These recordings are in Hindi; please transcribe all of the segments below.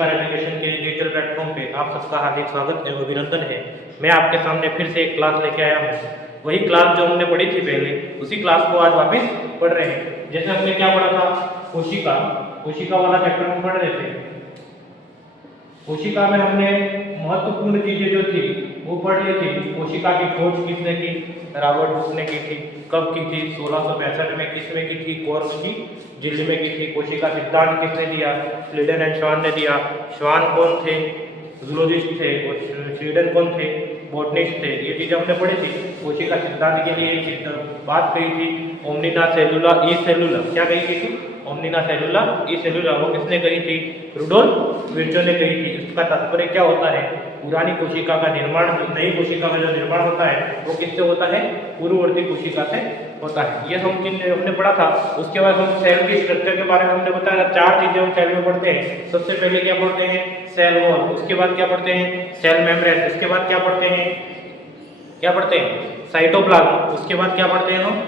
संस्कार एजुकेशन के डिजिटल प्लेटफॉर्म पे आप सबका हार्दिक स्वागत एवं अभिनंदन है। मैं आपके सामने फिर से एक क्लास लेके आया हूँ। वही क्लास जो हमने पढ़ी थी पहले, उसी क्लास को आज वापस पढ़ रहे हैं। जैसे हमने क्या पढ़ा था, कोशिका वाला चैप्टर हम पढ़ रहे थे। कोशिका में हमने महत्वपूर्ण चीजें जो थी वो पढ़ ली थी। कोशिका की खोज किसने की? रॉबर्ट हुक ने की थी। कब की थी? 1665 में। किसमें की थी? कोर्स की झिल्ली में की थी। कोशिका सिद्धांत किसने दिया? स्लीडन एंड श्वान ने दिया। श्वान कौन थे? जूलॉजिस्ट थे। और स्लीडन कौन थे? बॉटनिस्ट थे। ये चीजें हमने पढ़ी थी। कोशिका सिद्धांत के लिए एक बात कही थी, ओमनिना सेलुला ई सेलुला। क्या कही थी? ओमनिना सेलुला ई सेलुला। वो किसने कही थी? रुडोल्फ विर्चो ने कही थी। इसका तात्पर्य क्या होता है? पुरानी कोशिका का निर्माण, नई कोशिका का जो निर्माण होता है वो किससे होता है? पूर्ववर्ती कोशिका से होता है। ये हम चीजें हमने पढ़ा था। उसके बाद हम सेल की स्ट्रक्चर के बारे में हमने बताया। 4 चीजें हम सेल में पढ़ते हैं। सबसे पहले क्या पढ़ते हैं? Cell wall. उसके बाद क्या पढ़ते हैं? Cell membrane. उसके बाद क्या पढ़ते हैं? साइटोप्लाज्म। उसके बाद क्या पढ़ते हैं हम?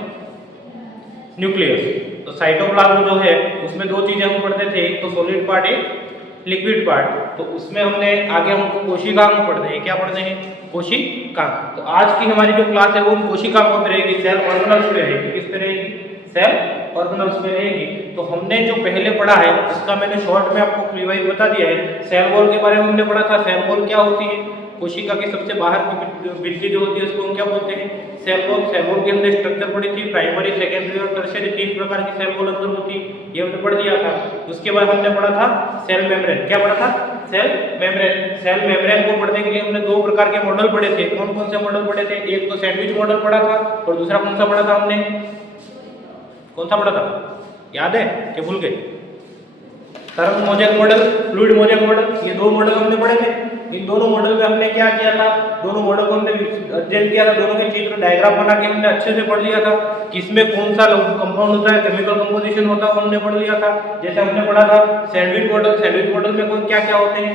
न्यूक्लियस। तो साइटोप्लाज्म जो है उसमें 2 चीजें हम पढ़ते थे, एक तो सॉलिड पार्ट, एक लिक्विड पार्ट। तो उसमें हमने आगे हम कोशिकांग पढ़ते हैं। क्या पढ़ते हैं? कोशिकांग। तो आज की हमारी जो क्लास है वो उन कोशिकांगों पे रहेगी, सेल ऑर्गेनल्स पे रहेगी। किस पे रहेगी? सेल ऑर्गेनल्स पे रहेगी। तो हमने जो पहले पढ़ा है उसका मैंने शॉर्ट में आपको रिवाइज बता दिया है। सेल वॉल के बारे में हमने पढ़ा था। सेल वॉल क्या होती है? कोशिका के सबसे बाहर की भित्ति जो होती है उसको हम क्या बोलते हैं? Cell wall. सेल वॉल के हमने स्ट्रक्चर पढ़ी थी। प्राइमरी, सेकेंडरी और टर्शियरी 3 प्रकार की सेल वॉल अंदर होती है। ये हमने पढ़ दिया था। उसके बाद हमने पढ़ा था सेल मेम्ब्रेन। क्या पढ़ा था? Cell membrane. सेल मेम्ब्रेन को पढ़ने के लिए हमने 2 प्रकार के मॉडल पढ़े थे। कौन कौन से मॉडल पढ़े थे? एक तो सैंडविच मॉडल पढ़ा था और दूसरा कौन सा पढ़ा था हमने? कौन सा पढ़ा था? याद है कि भूल गए? तरंग mosaic model, fluid mosaic model. ये 2 मॉडल हमने पढ़े थे। इन दोनों मॉडल में हमने क्या किया था? दोनों मॉडल को हमने अध्ययन किया था। दोनों के चित्र डायग्राम बना के हमने अच्छे से पढ़ लिया था। किसमें कौन सा कंपाउंड होता है, केमिकल कंपोजिशन होता है, हमने पढ़ लिया था। जैसे हमने पढ़ा था सैंडविच मॉडल। सैंडविच मॉडल में कौन क्या क्या होते हैं?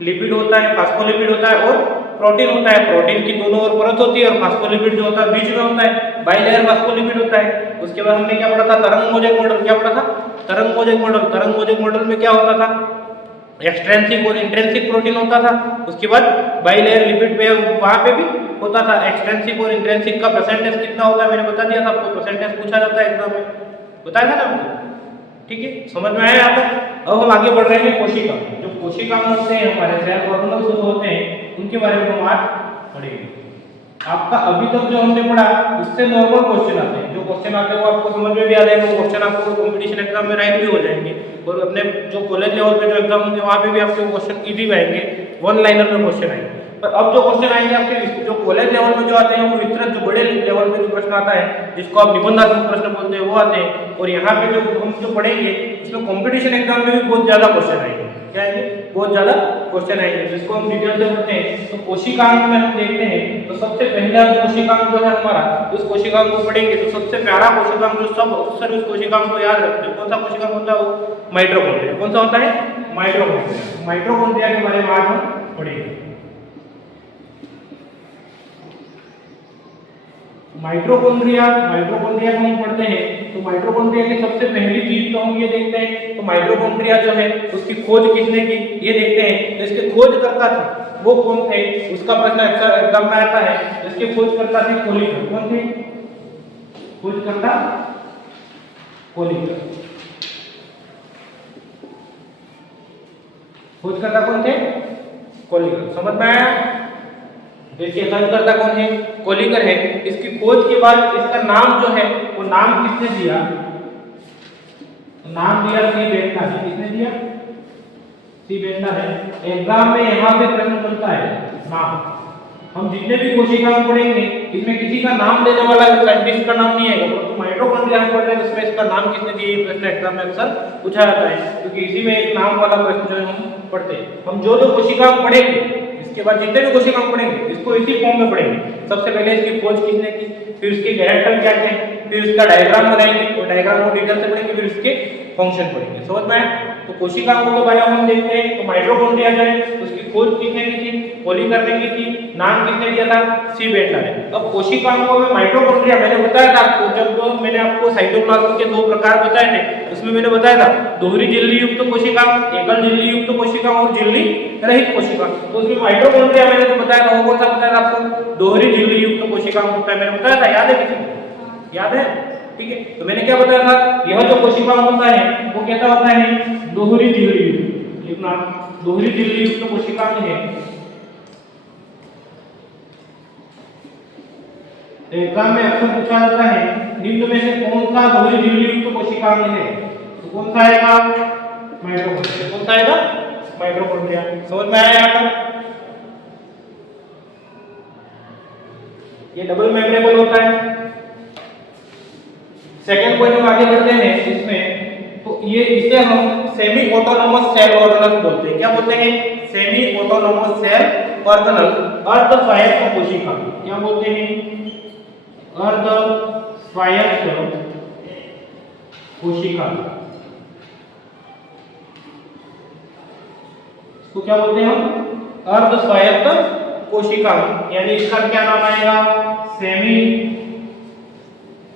लिपिड होता है, फास्फोलिपिड होता है और प्रोटीन होता है। प्रोटीन की दोनों ओर परत होती है और फास्फोलिपिड जो होता है बीच में होता है, बाइलेयर फास्फोलिपिड होता है। उसके बाद हमने क्या पढ़ा था? तरंग मोजेक मॉडल। क्या पढ़ा था? तरंग मोजेक मॉडल। तरंग मोजेक मॉडल में क्या होता था? एक्सट्रेंसिक और इंट्रिंसिक प्रोटीन होता था। उसके बाद बाइलेयर लिपिड पे वहां पे भी होता था। एक्सट्रेंसिक और इंट्रिंसिक का परसेंटेज कितना होता है मैंने बता दिया था आपको। परसेंटेज पूछा जाता है एग्जाम में, बताया था ना आपको? ठीक है, समझ में आया यहाँ तक? अब हम आगे बढ़ रहे हैं कोशिका। जो कोशिका होते हैं हमारे सेल ऑर्गेनल्स जो होते हैं उनके बारे में हम आज पढ़ेंगे। आपका अभी तक जो हमने पढ़ा उससे नॉर्मल क्वेश्चन आते हैं। जो क्वेश्चन आते हैं वो आपको समझ में भी आ जाएंगे। वो क्वेश्चन आपको कंपटीशन एग्जाम में राइट भी हो जाएंगे और अपने जो कॉलेज लेवल पे जो एग्जाम होंगे वहाँ पे भी आपके क्वेश्चन इजी आएंगे, 1 लाइनर में क्वेश्चन आएंगे। पर अब जो क्वेश्चन आएंगे आपके जो कॉलेज लेवल में जो आते हैं वो विस्तृत, जो बड़े लेवल पे जो प्रश्न आता है जिसको आप निबंधात्मक प्रश्न बोलते हैं वो आते हैं। और यहाँ पे जो हम जो पढ़ेंगे उसमें कंपटीशन एग्जाम में भी बहुत ज्यादा क्वेश्चन आएंगे। क्या आएंगे? बहुत ज्यादा क्वेश्चन आएंगे जिसको हम डिटेल से पढ़ते हैं। तो कोशिकांग में हम देखते हैं तो सबसे पहला कोशिकांग जो है हमारा, उस कोशिकांग को पढ़ेंगे तो सबसे प्यारा कोशिकांग जो सब अक्सर उस कोशिकांग को याद रखते हैं, कौन सा कोशिकांग होता है? वो माइटोकॉन्ड्रिया। कौन सा होता है? माइटोकॉन्ड्रिया। माइटोकॉन्ड्रिया के बारे में आज हम पढ़ेंगे। माइटोकॉन्ड्रिया को हम पढ़ते हैं तो माइटोकॉन्ड्रिया की सबसे पहली चीज तो हम ये देखते हैं तो माइटोकॉन्ड्रिया जो है उसकी खोज किसने की ये देखते हैं। तो इसके खोजकर्ता थे वो कौन थे? उसका प्रश्न अक्सर एग्जाम में आता है। इसके खोजकर्ता थे कोलिकर। कौन थे खोजकर्ता? कोलिकर। खोजकर्ता कौन थे? कोलिकर। समझ में आया? देखिए खोजकर्ता कौन है? कोलिकर है। इसकी खोज के बाद इसका नाम जो है वो नाम किसने दिया? नाम दिया सी बेंटा ने। किसने दिया? सी बेंटा ने। एग्जाम में यहाँ से प्रश्न बनता है नाम। हम जितने भी कोशिकाएं पढ़ेंगे इसमें किसी का नाम देने वाला साइंटिस्ट का नाम नहीं आएगा, परंतु माइटोकॉन्ड्रिया हम पढ़ रहे हैं उसमें इसका नाम किसने दिया ये प्रश्न एग्जाम में अक्सर पूछा जाता है, क्योंकि इसी में एक नाम वाला प्रश्न जो है हम पढ़ते हैं। हम जो जो कोशिकाएं पढ़ेंगे इसके बाद जितने भी कोशिकाएं पढ़ेंगे इसको इसी फॉर्म में पढ़ेंगे। सबसे पहले इसकी खोज किसने की, फिर उसके कैरेक्टर क्या थे, फिर उसका डायग्राम बनाएंगे और डायग्राम को डिटेल से पढ़ेंगे, फिर उसके फंक्शन पढ़ेंगे। समझ में आया? तो कोशिकाओं के बारे में हम देखते हैं तो माइटोकॉन्ड्रिया जो है उसकी खोज किसने की थी, कोलिकर ने की थी, नाम किसने दिया था, सी बेंटलर ने। अब कोशिकाओं को में माइटोकॉन्ड्रिया मैंने बताया था आपको, जब मैंने आपको साइटोप्लाज्म के दो प्रकार बताए थे उसमें मैंने बताया था दोहरी झिल्ली युक्त कोशिका, एकल झिल्ली युक्त कोशिका और झिल्ली रहित कोशिका। तो उसमें माइटोकॉन्ड्रिया मैंने जो बताया था वो कौन सा बताया था आपको, दोहरी झिल्ली युक्त कोशिका होता है, मैंने बताया था, याद है किसी, याद है, ठीक है। तो मैंने क्या बताया था, यह जो कोशिका होता है वो कैसा होता है, दोहरी झिल्ली युक्त, लिखना दोहरी झिल्ली युक्त कोशिका है। एग्जाम में अक्सर पूछा जाता है निम्न में से कौन सा दोहरी झिल्ली युक्त कोशिका है, तो कौन सा आएगा, माइटोकॉन्ड्रिया। कौन सा आएगा, माइटोकॉन्ड्रिया। समझ में आया यहाँ पर, ये डबल मेम्ब्रेनेबल होता है। सेकंड पॉइंट हम आगे बढ़ते हैं इसमें, तो ये इसे हम सेमी ऑटोनोमस सेल ऑर्गेनल बोलते हैं। क्या बोलते हैं, सेमी ऑटोनोमस सेल ऑर्गेनल, अर्ध स्वायत्त कोशिका। क्या बोलते हैं, अर्ध स्वायत्त कोशिका। इसको क्या बोलते हैं हम, अर्ध स्वायत्त कोशिका, यानी इसका क्या नाम आएगा, सेमी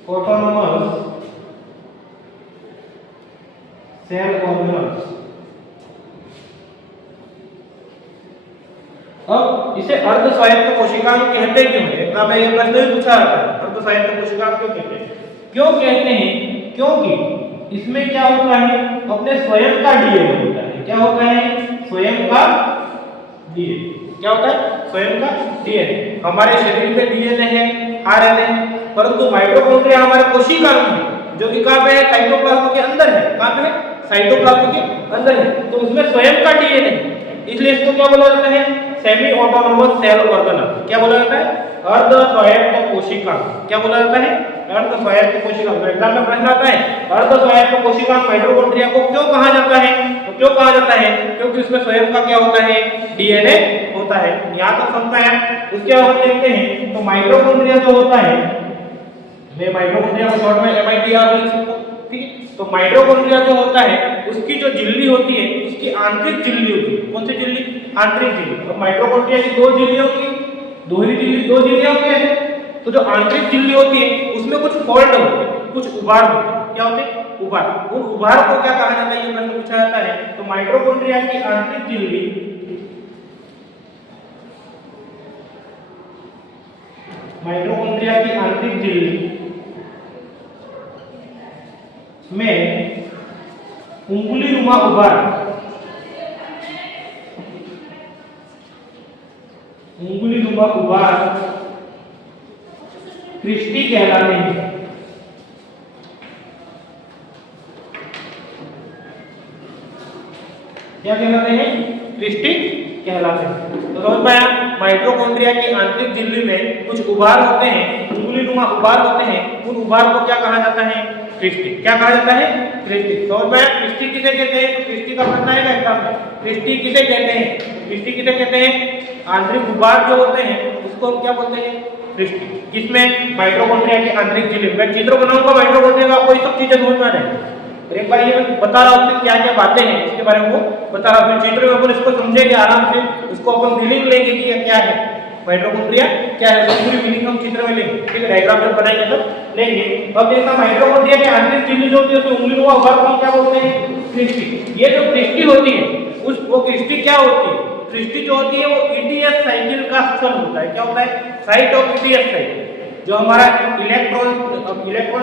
ऑटोनोमस सेल ऑर्गेनल्स। अब इसे अर्ध स्वायत्त कोशिका कहते क्यों हैं, एग्जाम में ये प्रश्न भी पूछा जाता है, अर्ध स्वायत्त कोशिका क्यों कहते हैं, क्यों कहते हैं, क्योंकि इसमें क्या होता है, अपने स्वयं का डीएनए होता है। क्या होता है, स्वयं का डीएनए। क्या होता है, स्वयं का डीएनए। हमारे शरीर में डीएनए है, आरएनए, परंतु माइटोकॉन्ड्रिया हमारे कोशिका में है, जो कि कहां पे है, साइटोप्लाज्म के अंदर है। कहां पे है, साइटोप्लाज्म के अंदर है, तो उसमें स्वयं का डीएनए, इसलिए इसको क्या बोला जाता है, सेमी ऑटोनोमस सेल ऑर्गेनल। क्या बोला जाता है, अर्ध स्वायत्त कोशिका। क्या बोला जाता है, अर्ध स्वायत्त कोशिका। एग्जाम में प्रश्न आता है अर्ध स्वायत्त कोशिका माइटोकॉन्ड्रिया को क्यों कहा जाता है, तो क्यों कहा जाता है, क्योंकि उसमें स्वयं का क्या होता है, डीएनए होता है। यहां तक समझना है। उसके बाद हम देखते हैं, तो माइटोकॉन्ड्रिया जो होता है, मैं माइटोकॉन्ड्रिया को शॉर्ट में एमआईटीआर लिख सकता हूं, ठीक है। तो माइटोकॉन्ड्रिया जो होता है उसकी जो झिल्ली होती है, उसकी आंतरिक झिल्ली होती है। कौन सी झिल्ली, आंतरिक झिल्ली। अब माइटोकॉन्ड्रिया की दो झिल्लियों की, दोहरी झिल्ली, दो झिल्लियां होती है, तो जो आंतरिक झिल्ली होती है उसमें कुछ फोल्ड होते हैं, कुछ उभार होते हैं। क्या होते हैं, उभार। उन उभार को क्या कहा जाता है, ये प्रश्न पूछा जाता है। तो माइटोकॉन्ड्रिया की आंतरिक झिल्ली माइटोकॉन्ड्रिया की आंतरिक झिल्ली में उंगलीनुमा उभार, उंगलीनुमा उभार क्रिस्टी कहलाते हैं। क्या कहलाते हैं, क्रिस्टी कहलाते हैं। तो समझ में आया, माइटोकॉन्ड्रिया की आंतरिक झिल्ली में कुछ उभार होते हैं, उंगलीनुमा उभार होते हैं। उन उभार को क्या कहा जाता है, क्रिस्टी। क्या कहा जाता है, क्रिस्टी। समझ में आया, क्रिस्टी किसे कहते हैं, क्रिस्टी का प्रश्न आएगा एग्जाम में। क्रिस्टी किसे कहते हैं, क्रिस्टी किसे कहते हैं, आंतरिक उभार जो होते हैं उसको हम क्या बोलते हैं, क्रिस्टी। किसमें, माइटोकॉन्ड्रिया की आंतरिक झिल्ली। मैं चित्र बनाऊंगा माइटोकॉन्ड्रिया का, आपको ये सब चीजें समझ में आ जाएगी। एक बार ये मैं बता रहा हूँ क्या क्या बातें हैं इसके बारे में वो बता रहा हूँ, फिर चित्र में अपन इसको समझेंगे आराम से, उसको अपन फीलिंग लेंगे कि ये क्या है, माइटोकॉन्ड्रिया क्या है, तो पूरी फीलिंग हम चित्र में लेंगे, ठीक है। डायग्राम जब बनाएंगे तब लेंगे। अब देखना, माइटोकॉन्ड्रिया की आंतरिक झिल्ली जो होती है उसमें उंगलीनुमा उभार को क्या बोलते हैं, क्रिस्टी। ये जो क्रिस्टी होती है उस वो क्रिस्टी क्या होती है, क्रिस्टी जो होती है वो ईटीएस साइकिल का स्थल होता है। क्या होता है, साइट ऑफ ईटीएस साइकिल। जो हमारा इलेक्ट्रॉन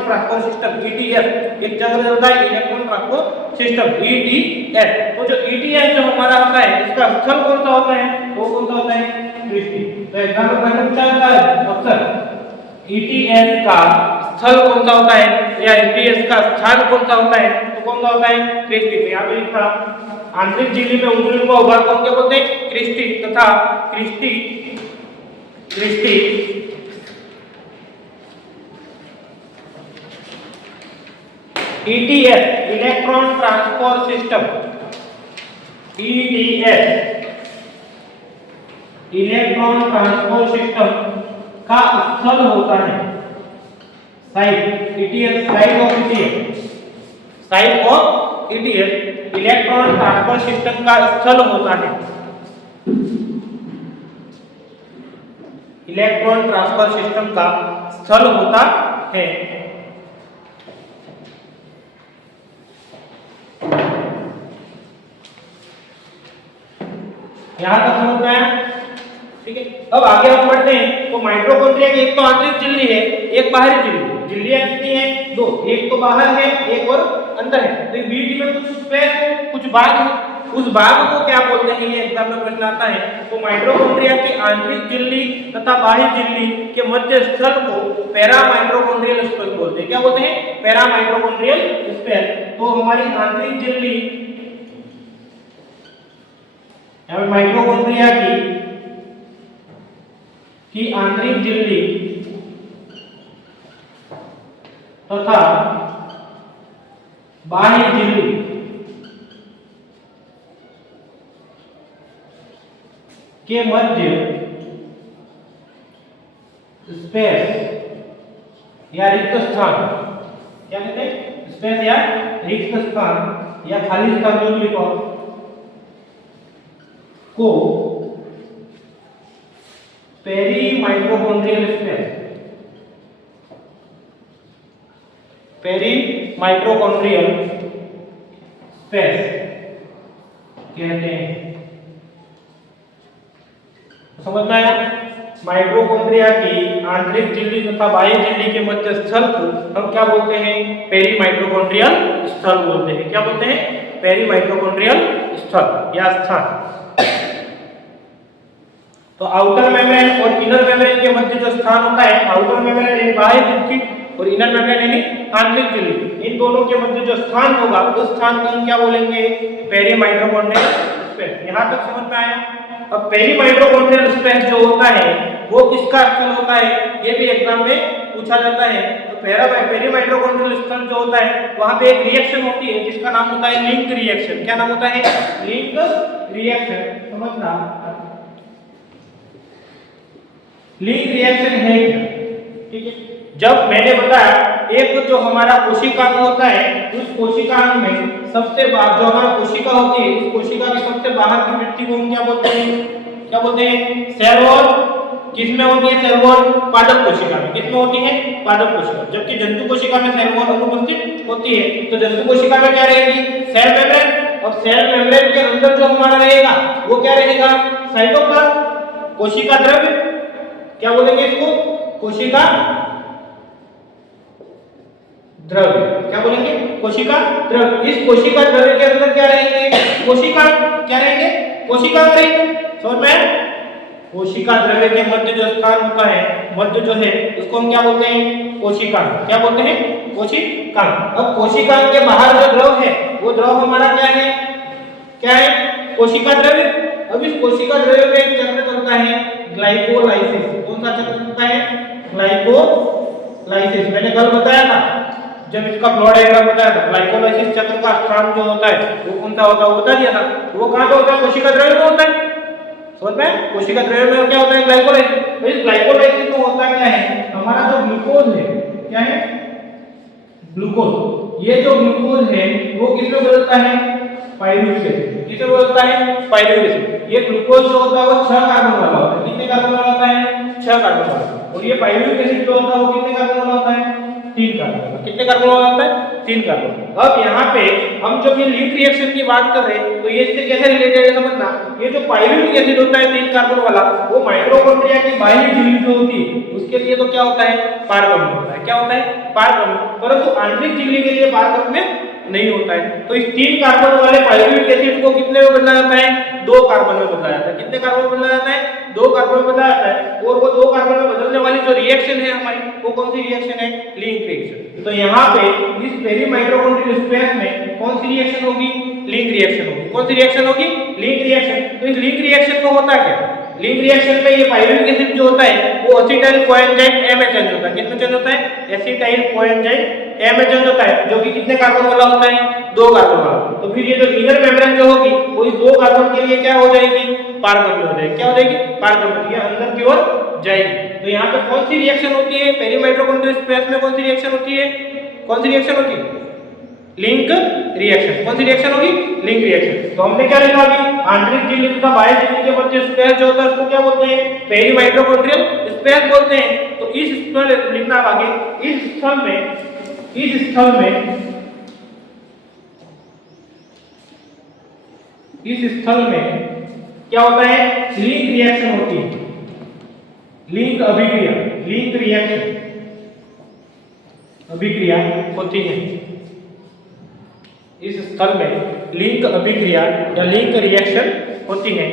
ट्रांसपोर्ट सिस्टम ईटीएस, एक जगह चलता है इलेक्ट्रॉन ट्रांसपोर्ट सिस्टम ईटीएस। तो जो ईटीएस जो हमारा होता है इसका स्थल कौन सा होता है, वो कौन सा होता है, क्रिस्टी। तो एग्जाम में प्रश्न पूछा जाता है अक्सर ईटीएस का स्थल कौन सा होता है, या ईटीएस का स्थान कौन सा होता है, तो कौन सा होता है, क्रिस्टी। तो यहाँ पे लिखा आंतरिक झिल्ली में उंगलीनुमा उभार को क्या बोलते हैं, क्रिस्टी। तथा cristae ETS electron transport system, ETS electron transport system का स्थल होता है। Site, ETS site of ETS, site of ETS electron transport system का स्थल होता है। इलेक्ट्रॉन ट्रांसफर सिस्टम का स्थल होता है। यहां तक समझ में आया? ठीक है, अब आगे हम बढ़ते हैं। तो माइटोकॉन्ड्रिया की एक तो आंतरिक झिल्ली है, एक बाहरी झिल्ली। झिल्लियां कितनी है? दो, एक तो बाहर है, एक और अंदर है। तो बीच में कुछ स्पेस है, कुछ भाग है, उस भाग को क्या बोलते हैं, ये एग्जाम में प्रश्न आता है। तो माइटोकॉन्ड्रिया की आंतरिक झिल्ली तथा बाह्य झिल्ली के मध्य स्थल को पैरा माइटोकॉन्ड्रियल स्पेस बोलते हैं। क्या बोलते हैं? Para mitochondrial space. तो हमारी आंतरिक झिल्ली, माइटोकॉन्ड्रिया की आंतरिक झिल्ली तथा बाह्य झिल्ली के मध्य स्पेस या रिक्त स्थान, क्या कहते हैं? स्पेस या रिक्त स्थान या खाली स्थान जो भी लिखो, को peri mitochondrial space, peri mitochondrial space कहते हैं। समझ में आया? माइटोकॉन्ड्रिया की आंतरिक झिल्ली तथा बाह्य झिल्ली के मध्य स्थल को हम क्या बोलते हैं? पेरी माइटोकॉन्ड्रियल स्थल बोलते हैं। क्या बोलते हैं? पेरी माइटोकॉन्ड्रियल स्थल या स्थान। तो आउटर मेम्ब्रेन और इनर मेम्ब्रेन के मध्य जो स्थान होता है, आउटर मेम्ब्रेन यानी बाह्य झिल्ली और इनर मेम्ब्रेन यानी आंतरिक झिल्ली, इन दोनों के मध्य जो स्थान होगा उस स्थान को हम क्या बोलेंगे? Peri mitochondrial space. यहां तक समझ में आया? अब पेरी माइटोकॉन्ड्रियल स्पेस जो होता है वो किसका स्थल होता है, ये भी एग्जाम में पूछा जाता है। तो पेरी माइटोकॉन्ड्रियल स्थल जो होता है वहां पे एक रिएक्शन होती है जिसका नाम होता है लिंक रिएक्शन। क्या नाम होता है? Link reaction. समझना, लिंक रिएक्शन है क्या? ठीक है, जब मैंने बताया एक जो हमारा कोशिकांग होता है, उस कोशिकांग में सबसे बाहर जो हमारा कोशिका होती है, उस कोशिका के सबसे बाहर की मिट्टी को हम क्या बोलते हैं? क्या बोलते हैं? Cell wall. किसमें होती है सेल वॉल? पादप कोशिका में। किसमें होती है? पादप कोशिका। जबकि जंतु कोशिका में सेल वॉल अनुपस्थित होती है। तो जंतु कोशिका में क्या रहेगी? Cell membrane. और सेल मेम्ब्रेन के अंदर जो हमारा रहेगा वो क्या रहेगा? साइटोप्लाज्म, कोशिका द्रव्य। क्या बोलेंगे इसको? कोशिका द्रव्य। क्या बोलेंगे? कोशिका द्रव्य। इस कोशिका द्रव्य के अंदर क्या रहेंगे? कोशिका क्या रहेंगे? कोशिका रहेंगे। समझ में? कोशिका द्रव्य के मध्य जो स्थान होता है, मध्य जो है उसको हम क्या बोलते हैं? कोशिकांग। क्या बोलते हैं? कोशिकांग। अब कोशिकांग के बाहर जो द्रव है वो द्रव हमारा क्या है? क्या है? कोशिका द्रव्य। अब इस कोशिका द्रव्य में एक चक्र चलता है ग्लाइकोलाइसिस। कौन सा चक्र चलता है? ग्लाइकोलाइसिस। मैंने कल बताया था जब इसका फ्लो डायग्राम बताया था, ग्लाइकोलाइसिस चक्र का स्थान जो होता है वो कौन सा होता है वो बता दिया था। वो कहां पे होता है? कोशिका द्रव्य में होता है। समझ में? कोशिका द्रव्य में क्या होता है? ग्लाइकोलाइसिस। इस ग्लाइकोलाइसिस में होता क्या है? हमारा जो ग्लूकोज है, क्या है? ग्लूकोज। ये जो ग्लूकोज है वो किसमें बदलता है? Pyruvate acid. किसमें बदलता है? Pyruvate acid. ये ग्लूकोज जो होता है वो 6 कार्बन वाला होता है। कितने कार्बन वाला होता है? 6 कार्बन वाला। और ये पाइरुवेट एसिड जो होता है वो कितने कार्बन वाला होता है? 3 कार्बन। कितने कार्बन वाला होता है? 3 कार्बन। अब यहाँ पे हम जब ये लिंक रिएक्शन की बात कर रहे हैं तो ये इससे कैसे रिलेटेड है समझना। ये जो पाइरुवेट एसिड होता है 3 कार्बन वाला, वो माइटोकॉन्ड्रिया की बाह्य झिल्ली जो होती है उसके लिए तो क्या होता है? पारगम्य होता है। क्या होता है? पारगम्य। परंतु आंतरिक झिल्ली के लिए पारगम्य नहीं होता है। तो इस 3 कार्बन वाले पाइरुवेट एसिड को कितने में बदला जाता है? 2 कार्बन में बदला जाता है। कितने कार्बन में बदला जाता है? 2 कार्बन में बदला जाता है। और वो 2 कार्बन में बदलने वाली जो रिएक्शन है हमारी, वो कौन सी रिएक्शन है? Link reaction. तो यहाँ पे इस पेरी माइटोकॉन्ड्रियल स्पेस में कौन सी रिएक्शन होगी? लिंक रिएक्शन होगी। कौन सी रिएक्शन होगी? Link reaction. तो इस लिंक रिएक्शन में होता क्या? लिंक रिएक्शन में ये पाइरुवेट एसिड जो होता है वो एसिटाइल कोएंजाइम ए में चेंज होता है। किसमें चेंज होता है? एसिटाइल कोएंजाइम ए में चेंज होता है, जो कि कितने कार्बन वाला होता है? 2 कार्बन वाला। तो फिर ये जो इनर मेम्ब्रेन जो होगी वो इस 2 कार्बन के लिए क्या हो जाएगी? पारगम्य हो जाएगी। क्या हो जाएगी? पारगम्य। ये अंदर की ओर जाएगी। तो यहाँ पे कौन सी रिएक्शन होती है? पेरी माइटोकॉन्ड्रियल स्पेस में कौन सी रिएक्शन होती है? कौन सी रिएक्शन होती है? Link reaction. कौन सी रिएक्शन होगी? Link reaction. तो हमने क्या लिखा अभी? आंतरिक झिल्ली तथा बाह्य झिल्ली के मध्य स्पेस जो होता है उसको क्या बोलते हैं? पेरी माइटोकॉन्ड्रियल स्पेस बोलते हैं। तो इस स्थल लिखना आगे, इस स्थल में क्या होता है? लिंक रिएक्शन होती है, लिंक अभिक्रिया, लिंक रिएक्शन अभिक्रिया होती है। इस स्थल में लिंक अभिक्रिया या लिंक रिएक्शन होती है।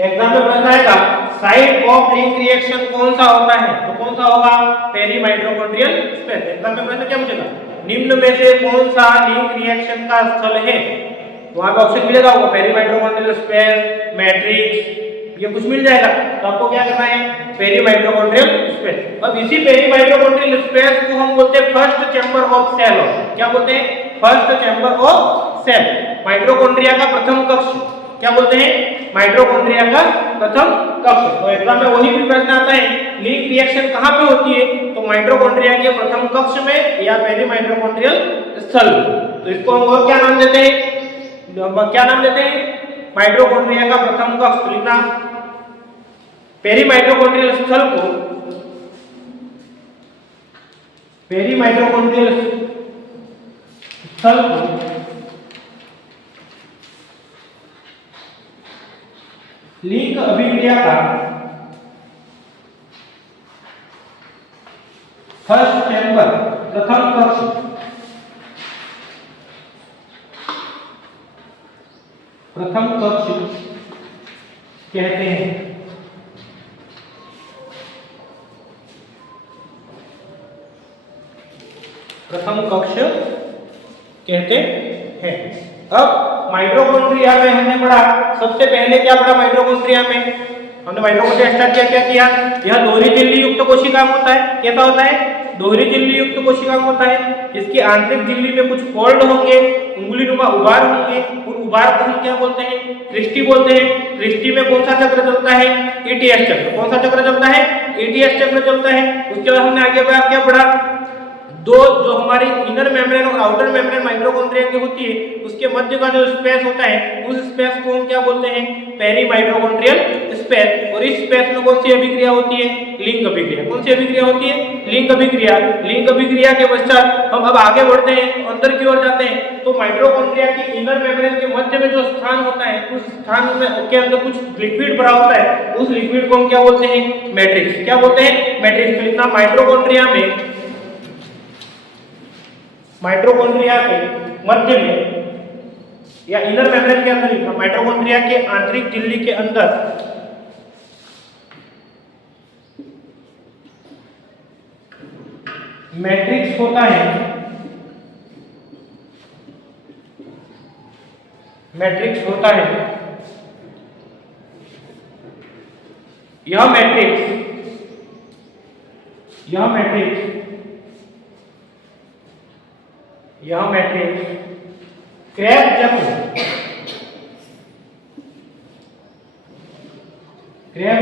एग्जाम में प्रश्न आएगा साइट ऑफ लिंक रिएक्शन कौन सा होता है? तो कौन सा होगा? Peri mitochondrial space. एग्जाम में प्रश्न क्या पूछेगा? निम्न में से कौन सा लिंक रिएक्शन का स्थल है? वहां पे ऑप्शन मिलेगा, वो पेरी माइटोकॉन्ड्रियल स्पेस, मैट्रिक्स, ये कुछ मिल जाएगा। तो आपको क्या करना है? Peri mitochondrial space. अब इसी पेरी माइटोकॉन्ड्रियल स्पेस को हम बोलते हैं फर्स्ट चैम्बर ऑफ सेल। क्या बोलते हैं? First chamber of cell, mitochondria का प्रथम कक्ष। क्या बोलते हैं? माइटोकॉन्ड्रिया का प्रथम कक्ष। तो एग्जाम में वही भी प्रश्न आता है, लिंक रिएक्शन कहां पे होती है? तो माइटोकॉन्ड्रिया के प्रथम कक्ष में या पेरी माइटोकॉन्ड्रियल स्थल। तो इसको हम और क्या नाम देते हैं? क्या नाम देते हैं? माइटोकॉन्ड्रिया का प्रथम कक्ष। लिखना पेरी माइटोकॉन्ड्रियल स्थल को, पेरी माइटोकॉन्ड्रियल स्थल को लिंक अभिक्रिया का फर्स्ट चैम्बर, प्रथम कक्ष, प्रथम कक्ष कहते हैं। प्रथम कक्ष कहते हैं। अब माइटोकॉन्ड्रिया में हमने पढ़ा, सबसे पहले क्या पढ़ा? माइटोकॉन्ड्रिया में हमने माइटोकॉन्ड्रिया स्टार्ट किया। यह दोहरी झिल्ली युक्त कोशिका होता है। कैसा होता है? दोहरी झिल्ली युक्त कोशिका होता है। इसकी आंतरिक झिल्ली में कुछ फोल्ड होंगे, उंगलीनुमा उभार होंगे। उन उभार को हम क्या बोलते हैं? क्रिस्टी बोलते हैं। क्रिस्टी में कौन सा चक्र चलता है? ईटीएस चक्र। कौन सा चक्र चलता है? ईटीएस चक्र चलता है। उसके बाद हमने आगे क्या पढ़ा? दो जो हमारी इनर मेम्ब्रेन और आउटर मेम्ब्रेन माइटोकॉन्ड्रिया की होती है, उसके मध्य का जो स्पेस होता है, उस स्पेस को हम क्या बोलते हैं? Peri mitochondrial space. और इस स्पेस में कौन सी अभिक्रिया होती है? लिंक अभिक्रिया। कौन सी अभिक्रिया होती है? लिंक अभिक्रिया। लिंक अभिक्रिया के पश्चात हम अब आगे बढ़ते हैं, अंदर की ओर जाते हैं। तो माइटोकॉन्ड्रिया की इनर मेम्ब्रेन के मध्य में जो स्थान होता है, उस स्थान में के अंदर कुछ लिक्विड भरा होता है। उस लिक्विड को हम क्या बोलते हैं? मैट्रिक्स। क्या बोलते हैं? मैट्रिक्स। लिखना माइटोकॉन्ड्रिया में, माइटोकॉन्ड्रिया के मध्य में या इनर मेम्ब्रेन के अंदर, लिखना माइटोकॉन्ड्रिया के आंतरिक झिल्ली के अंदर मैट्रिक्स होता है। मैट्रिक्स होता है। यह मैट्रिक्स क्रेब्स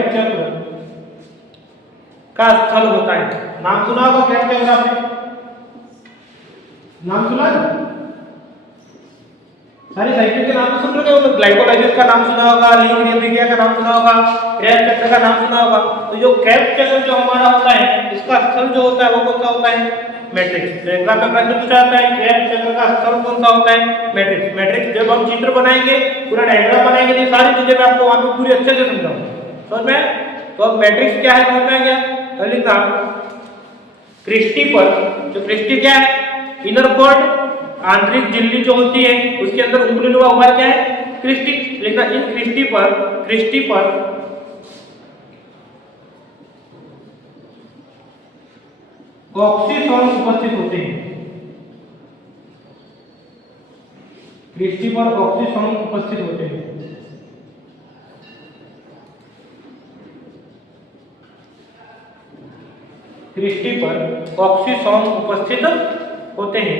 चक्र का स्थल होता है। नाम सुना होगा क्रेब्स चक्र? आपने नाम सुना है? सारे साइकिल के नाम सुन रहे हो? ग्लाइकोलाइसिस का नाम सुना होगा, लिंक अभिक्रिया का नाम सुना होगा, क्रेब्स चक्र का नाम सुना होगा। तो जो क्रेब्स चक्र जो हमारा होता है, इसका स्थल जो होता है वो कौन सा होता है? मैट्रिक्स। तो एग्जाम में प्रश्न पूछा जाता है क्रेब्स चक्र का स्थल कौन सा होता है? मैट्रिक्स। मैट्रिक्स जब हम चित्र बनाएंगे, पूरा डायग्राम बनाएंगे, ये सारी चीजें मैं आपको वहां पे पूरी अच्छे से समझाऊंगा। समझ में? तो अब मैट्रिक्स क्या है समझ में आ गया? लिखना क्रिस्टी पर, जो क्रिस्टी क्या है? इनर कॉर्ड, आंतरिक झिल्ली जो होती है उसके अंदर उंगलीनुमा उभार क्या है? क्रिस्टी। लिखना इन क्रिस्टी पर ऑक्सीसोम उपस्थित होते हैं। क्रिस्टी पर ऑक्सीसोम उपस्थित होते हैं। क्रिस्टी पर ऑक्सीसोम उपस्थित होते हैं।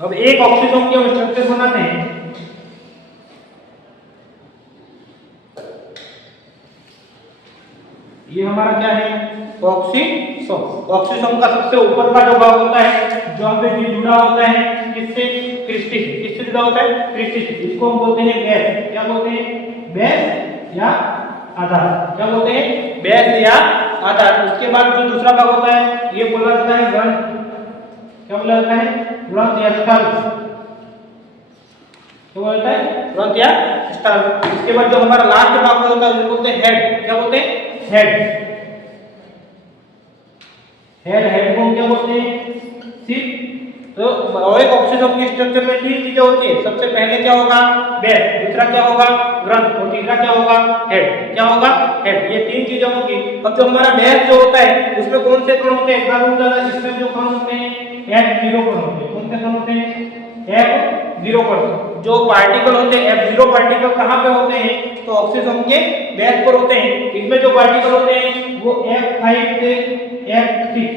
अब एक ऑक्सीसोम की हम स्ट्रक्चर बनाते हैं। ये हमारा क्या है, ऑक्सीसोम। ऑक्सीसोम का सबसे ऊपर का जो भाग होता है, जो पे भी जुड़ा होता है किससे, क्रिस्टी से। किससे जुड़ा होता है, क्रिस्टी से। इसको हम बोलते हैं बेस। क्या बोलते हैं, बेस या आधार। क्या बोलते हैं, बेस या आधार। उसके बाद जो दूसरा भाग होता है ये बोला जाता है ग्रंथ। क्या बोला जाता है, ग्रंथ या स्थल। क्या बोलता है, ग्रंथ या स्थल। इसके बाद जो हमारा लास्ट भाग होता है उसको बोलते हैं हेड। क्या बोलते हैं, हेड। हेड को क्या बोलते हैं, सिप। तो एक ऑक्सीजन के स्ट्रक्चर में तीन चीजें होती है। सबसे पहले क्या होगा, बेस, दूसरा क्या होगा, ग्रंथ, और तीसरा क्या होगा, हेड। क्या होगा, हेड। ये तीन चीजें होंगी। अब जो हमारा बेस जो होता है उसमें कौन से कण होते हैं, मालूम चला, इसमें जो कण होते हैं F0 कण होते हैं। कौन से कण होते हैं, F0 कण। जो पार्टिकल होते हैं F0 पार्टिकल कहां पे होते हैं, तो ऑक्सीजन के बेस पर होते हैं। इसमें जो पार्टिकल होते हैं वो F5 से F6,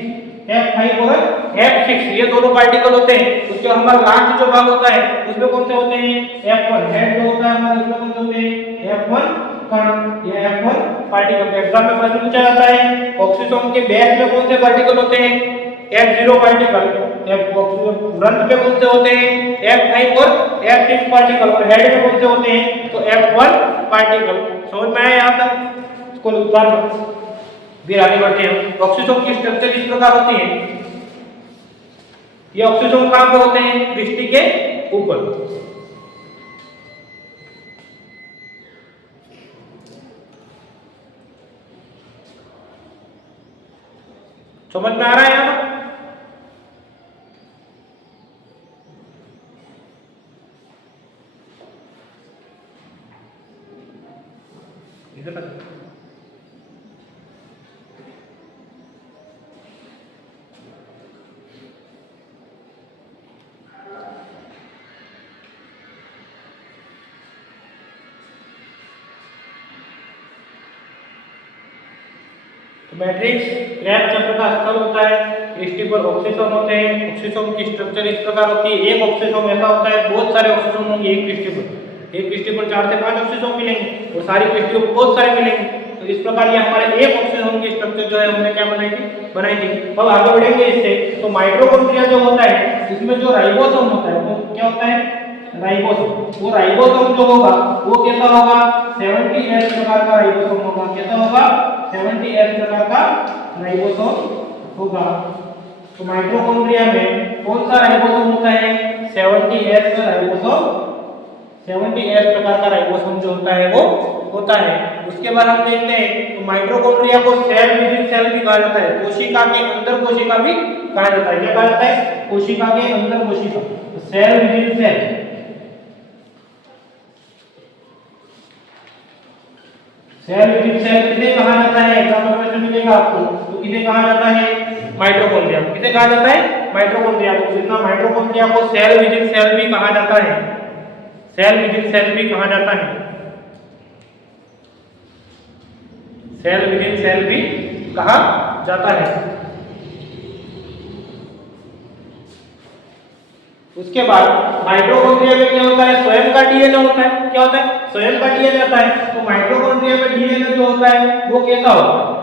F5 और F6 ये दोनों पार्टिकल होते हैं। उसके हमारा लास्ट जो भाग होता है उसमें कौन से होते हैं, F1। हेड जो होता है हमारा उसमें कौन से होते हैं, F1 कण या F1 पार्टिकल। एग्जाम में प्रश्न पूछा जाता है ऑक्सीजन के बेस में कौन से पार्टिकल होते हैं, F0 पार्टिकल। ग्रंथ में कौन से होते हैं, F5 और F6 पार्टिकल। और हेड में कौन से होते हैं, तो F1 पार्टिकल। समझ में आया यहां तक, इसको उदाहरण फिर आगे बढ़ते हैं। ऑक्सीजन की स्ट्रक्चर इस प्रकार होती है। ये ऑक्सीजन कहां पे होते हैं, क्रिस्टी के ऊपर। समझ में आ रहा है यहां, इधर मैट्रिक्स क्रैब चक्र का स्थल होता है। क्रिस्टी पर ऑक्सीजन होते हैं। ऑक्सीजन की स्ट्रक्चर इस प्रकार होती है। एक ऑक्सीजन ऐसा होता है, बहुत सारे ऑक्सीजन होंगे एक क्रिस्टी पर। एक क्रिस्टी पर 4 से 5 ऑक्सीजन मिलेंगे और सारी क्रिस्टियों पर बहुत सारे मिलेंगे। तो इस प्रकार ये हमारे एक ऑक्सीजन की स्ट्रक्चर जो है हमने क्या बनाई थी। अब आगे बढ़ेंगे इससे। तो माइटोकॉन्ड्रिया जो होता है इसमें जो राइबोसोम होता है वो क्या होता है, राइबोसोम। वो राइबोसोम जो होगा वो कैसा होगा, 70S प्रकार का राइबोसोम होगा। कैसा होगा, 70S प्रकार का राइबोसोम होगा। तो माइटोकॉन्ड्रिया में कौन सा राइबोसोम होता है, 70S का राइबोसोम। 70S प्रकार का राइबोसोम जो होता है वो होता है। उसके बाद हम देखते हैं तो माइटोकॉन्ड्रिया को सेल विद इन सेल भी कहा जाता है। कोशिका के अंदर कोशिका भी कहा जाता है। क्या कहा जाता है, कोशिका के अंदर कोशिका, तो cell within cell. Cell within cell किसे कहा जाता है, एग्जाम में क्वेश्चन मिलेगा आपको। तो किसे कहा जाता है, माइटोकॉन्ड्रिया। किसे कहा जाता है, माइटोकॉन्ड्रिया को। जितना माइटोकॉन्ड्रिया को सेल विद इन सेल भी कहा जाता है। सेल विद इन सेल भी कहा जाता है। सेल विद इन सेल भी कहा जाता है। उसके बाद माइटोकॉन्ड्रिया में क्या होता है, स्वयं का डीएनए होता है। क्या होता है, स्वयं का डीएनए होता है। तो माइटोकॉन्ड्रिया में डीएनए जो होता है वो कैसा होगा,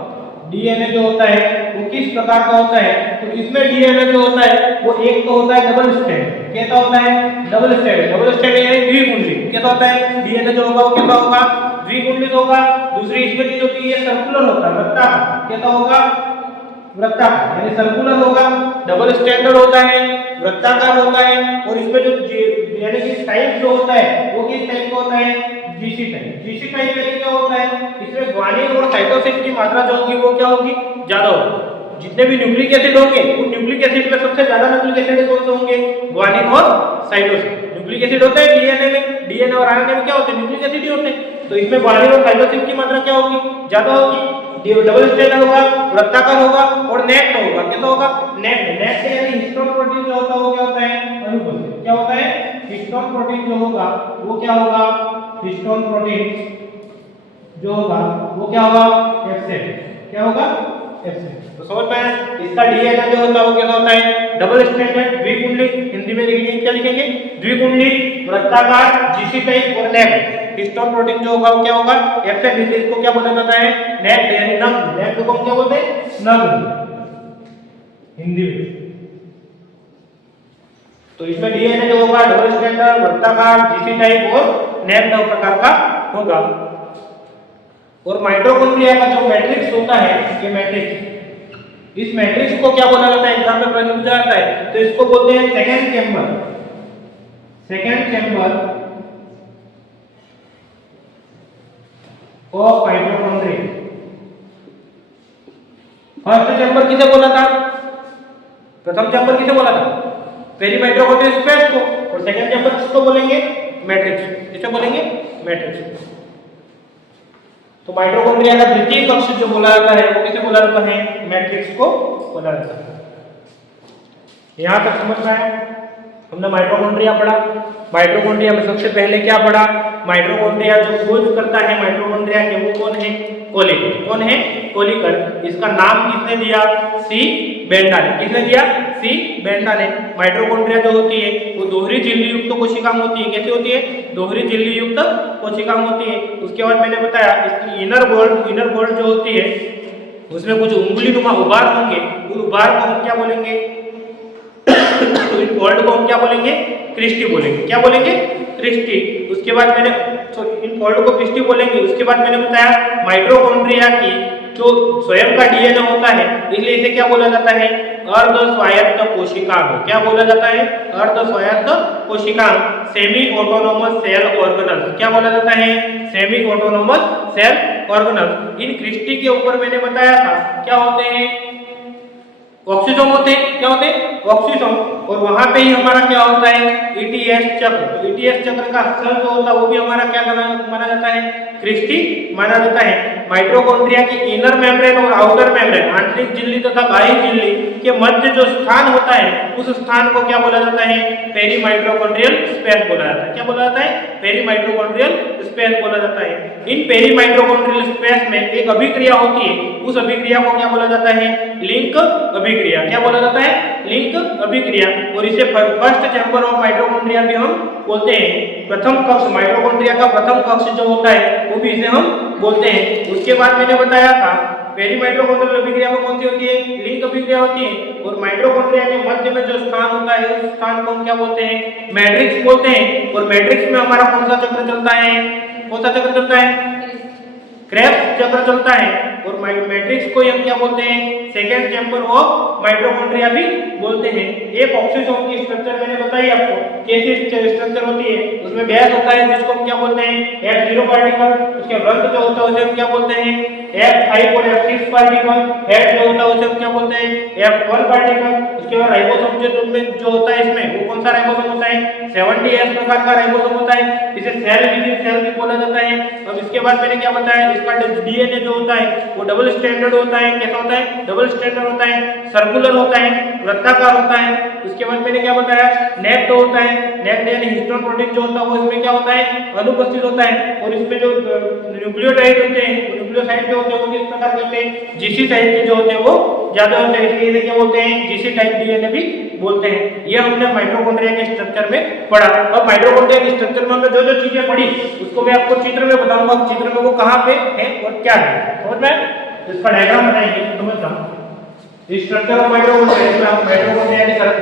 डीएनए जो होता है वो किस प्रकार का होता है। तो इसमें डीएनए जो होता है वो एक तो होता है डबल स्ट्रैंड। कैसा होता है, डबल स्ट्रैंड। डबल स्ट्रैंड यानी द्विकुंडली। कैसा होता है, डीएनए जो होगा वो कैसा होगा, द्विकुंडलित होगा। दूसरी इसमें चीज होती है सर्कुलर होता है, वृत्ताकार। कैसा होगा, वृत्ताकार यानी सर्कुलर होगा। डबल स्टैंडर्ड होता है, वृत्ताकार होता है। और इसमें जो यानी कि टाइप जो होता है वो किस टाइप का होता है, जीसी टाइप। जीसी टाइप यानी क्या होता है, इसमें ग्वानिन और साइटोसिन की मात्रा जो होगी वो क्या होगी, ज्यादा होगी। जितने भी न्यूक्लिक एसिड होंगे उन न्यूक्लिक एसिड में सबसे ज्यादा न्यूक्लिक एसिड कौन से होंगे, ग्वानिन और साइटोसिन। न्यूक्लिक एसिड होते हैं डीएनए में, डीएनए और आरएनए में क्या होते हैं, न्यूक्लिक एसिड ही होते हैं। तो इसमें ग्वानिन और साइटोसिन की मात्रा क्या होगी, ज्यादा होगी। डबल स्टैंडर्ड होगा, वृत्ताकार होगा और नेक्ड होगा। कैसा होगा, नेक्ड। नेक्ड यानी हिस्टोन प्रोटीन जो होता है वो क्या होता है, अनुपस्थित। क्या होता है, हिस्टोन प्रोटीन जो होगा वो क्या होगा, हिस्टोन प्रोटीन जो होगा वो क्या होगा, एब्सेंट। क्या होगा, एब्सेंट। तो समझ में आया। इसका डीएनए जो होता है वो कैसा होता है, डबल स्टैंडर्ड, द्विकुंडलित। हिंदी में लिखेंगे क्या लिखेंगे, द्विकुंडलित, वृत्ताकार, जीसी टाइप और नेक्ड। हिस्टोन प्रोटीन जो होगा वो क्या होगा एब्सेंट, इसलिए इसको क्या बोला जाता है नेक्ड यानी नग्न। नेक्ड को हम क्या बोलते हैं नग्न हिंदी में। तो इसमें डीएनए जो होगा डबल स्ट्रैंडर, वृत्ताकार, जीसी टाइप और नेक्ड प्रकार का होगा। और माइटोकॉन्ड्रिया का जो मैट्रिक्स होता है, ये मैट्रिक्स, इस मैट्रिक्स को क्या बोला जाता है, एग्जाम में प्रश्न पूछा जाता है, तो इसको बोलते हैं second chamber. Second chamber of mitochondria. First chamber किसे बोला था, प्रथम चैम्बर किसे बोला था, पेरी माइटोकॉन्ड्रियल स्पेस को। और सेकंड चैम्बर किसको बोलेंगे, मैट्रिक्स। किसे बोलेंगे, मैट्रिक्स। तो माइटोकॉन्ड्रिया का द्वितीय कक्ष जो बोला जाता है वो किसे बोला जाता है, मैट्रिक्स को बोला जाता है। यहां तक समझ में आया। हमने माइटोकॉन्ड्रिया पढ़ा। माइटोकॉन्ड्रिया में सबसे पहले क्या पढ़ा, माइटोकॉन्ड्रिया जो खोज करता है माइटोकॉन्ड्रिया के वो कौन है, कोलिकर। कौन है, कोलिकर। इसका नाम किसने दिया, सी बेंडा ने। किसने दिया, सी बेंडा ने। माइटोकॉन्ड्रिया जो होती है वो दोहरी झिल्ली युक्त कोशिकाएं होती है। कैसी होती है, दोहरी झिल्ली युक्त कोशिकाएं होती है। उसके बाद मैंने बताया इसकी इनर वॉल जो होती है उसमें कुछ उंगलीनुमा उभार होंगे। उन उभार को हम क्या बोलेंगे, तो इन फोल्ड को हम क्या बोलेंगे, क्रिस्टी बोलेंगे। क्या बोलेंगे, क्रिस्टी। उसके बाद मैंने इन फोल्ड को क्रिस्टी बोलेंगे। उसके बाद मैंने बताया माइटोकॉन्ड्रिया की जो स्वयं का डीएनए होता है, इसलिए इसे क्या बोला जाता है, अर्ध स्वायत्त कोशिकांग। क्या बोला जाता है, अर्ध स्वायत्त कोशिकांग, सेमी ऑटोनोमस सेल ऑर्गेनल्स। क्या बोला जाता है, सेमी ऑटोनोमस सेल ऑर्गेनल्स। इन क्रिस्टी के ऊपर मैंने बताया था क्या होते हैं, ऑक्सीजोम होते हैं। क्या होते हैं, ऑक्सीजोम। और वहां पे ही हमारा क्या होता है, ईटीएस चक्र। तो ईटीएस चक्र का स्थल जो होता है वो भी हमारा क्या माना जाता है, क्रिस्टी माना जाता है। माइटोकॉन्ड्रिया की इनर मेम्ब्रेन और आउटर मेम्ब्रेन, आंतरिक झिल्ली तथा बाह्य झिल्ली के मध्य जो स्थान होता है उस स्थान को क्या बोला जाता है, पेरी माइटोकॉन्ड्रियल स्पेस बोला जाता है। क्या बोला जाता है, पेरी माइटोकॉन्ड्रियल स्पेस बोला जाता है। इन पेरी माइटोकॉन्ड्रियल स्पेस में एक अभिक्रिया होती है, उस अभिक्रिया को क्या बोला जाता है, लिंक अभिक्रिया। क्या बोला जाता है, लिंक अभिक्रिया। और इसे फर्स्ट चैम्बर ऑफ माइटोकॉन्ड्रिया भी हम बोलते हैं। प्रथम कक्ष, माइटोकॉन्ड्रिया का प्रथम कक्ष जो होता है वो भी इसे हम बोलते हैं। उसके बाद मैंने बताया था पेरी माइटोकॉन्ड्रियल अभिक्रिया में कौन सी होती है, लिंक अभिक्रिया होती है। और माइटोकॉन्ड्रिया के मध्य में जो स्थान होता है उस स्थान को हम क्या बोलते हैं, मैट्रिक्स बोलते हैं। और मैट्रिक्स में हमारा कौन सा चक्र चलता है, कौन सा चक्र चलता है, क्रेब्स चक्र चलता है। और मैट्रिक्स को हम क्या बोलते हैं, सेकेंड चैम्बर ऑफ माइटोकॉन्ड्रिया भी बोलते हैं। एक ऑक्सीजोम की स्ट्रक्चर मैंने बताई आपको, कैसी स्ट्रक्चर होती है, उसमें बेस होता है जिसको हम क्या बोलते हैं, F0 पार्टिकल। उसके वृत्त जो होता है उसे हम क्या बोलते हैं, F5 और F6 पार्टिकल। हेड जो होता है उसे हम क्या बोलते हैं, F1 पार्टिकल। उसके बाद राइबोसोम जो होता है इसमें वो कौन सा राइबोसोम होता है, 70S प्रकार का राइबोसोम होता है। इसे सेल विद इन सेल भी बोला जाता है। अब इसके बाद मैंने क्या बताया, इसका डीएनए जो होता है वो डबल स्टैंडर्ड होता है। कैसा होता है, डबल स्टैंडर्ड होता है, सर्कुलर होता है, वृत्ताकार होता है। उसके बाद मैंने क्या बताया, नेक्ड होता है। नेक्ड यानी हिस्टोन प्रोटीन जो होता है वो इसमें क्या होता है, अनुपस्थित होता है। और इसमें जो न्यूक्लियोटाइड होते हैं, न्यूक्लियोसाइड जो होते हैं वो किस प्रकार के होते हैं, जीसी टाइप के जो होते हैं वो ज्यादा होते हैं, इसलिए क्या बोलते हैं, जीसी टाइप डीएनए भी बोलते हैं। ये हमने माइटोकॉन्ड्रिया के स्ट्रक्चर में पढ़ा। अब माइटोकॉन्ड्रिया के स्ट्रक्चर में हमने जो जो चीजें पढ़ी उसको मैं आपको चित्र में बताऊंगा, चित्र में वो कहां पे है और क्या है। समझ में, इसका डायग्राम बनाएंगे तो समझ जाओ। स्ट्रक्चर ऑफ माइटोकॉन्ड्रिया, इसमें हम माइटोकॉन्ड्रिया की तरफ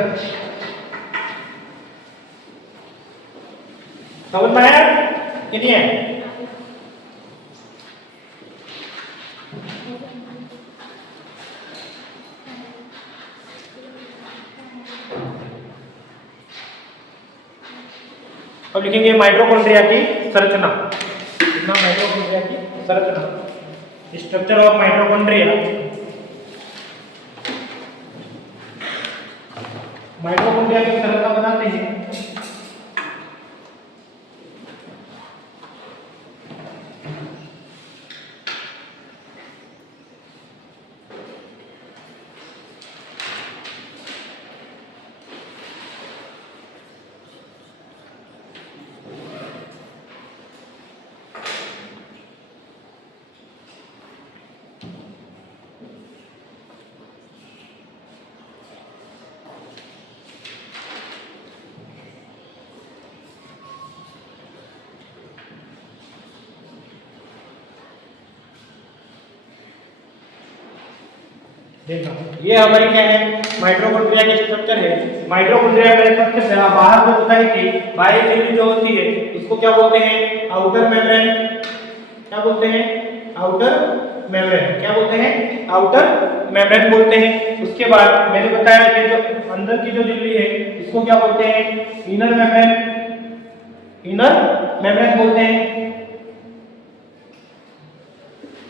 समझ में आया कि नहीं है। अब लिखेंगे माइटोकॉन्ड्रिया की संरचना। माइटोकॉन्ड्रिया की संरचना, स्ट्रक्चर ऑफ माइटोकॉन्ड्रिया। माइटोकॉन्ड्रिया की संरचना बनाते हैं। देखो ये हमारी क्या है, माइटोकॉन्ड्रिया के स्ट्रक्चर है। माइटोकॉन्ड्रिया का सबसे बाहर जो होता है कि बाहरी झिल्ली जो होती है उसको क्या बोलते हैं, आउटर मेम्ब्रेन। क्या बोलते हैं, आउटर मेम्ब्रेन। क्या बोलते हैं, आउटर मेम्ब्रेन बोलते हैं। उसके बाद मैंने बताया कि जो अंदर की जो झिल्ली है इसको क्या बोलते हैं, इनर मेम्ब्रेन। इनर मेम्ब्रेन बोलते हैं,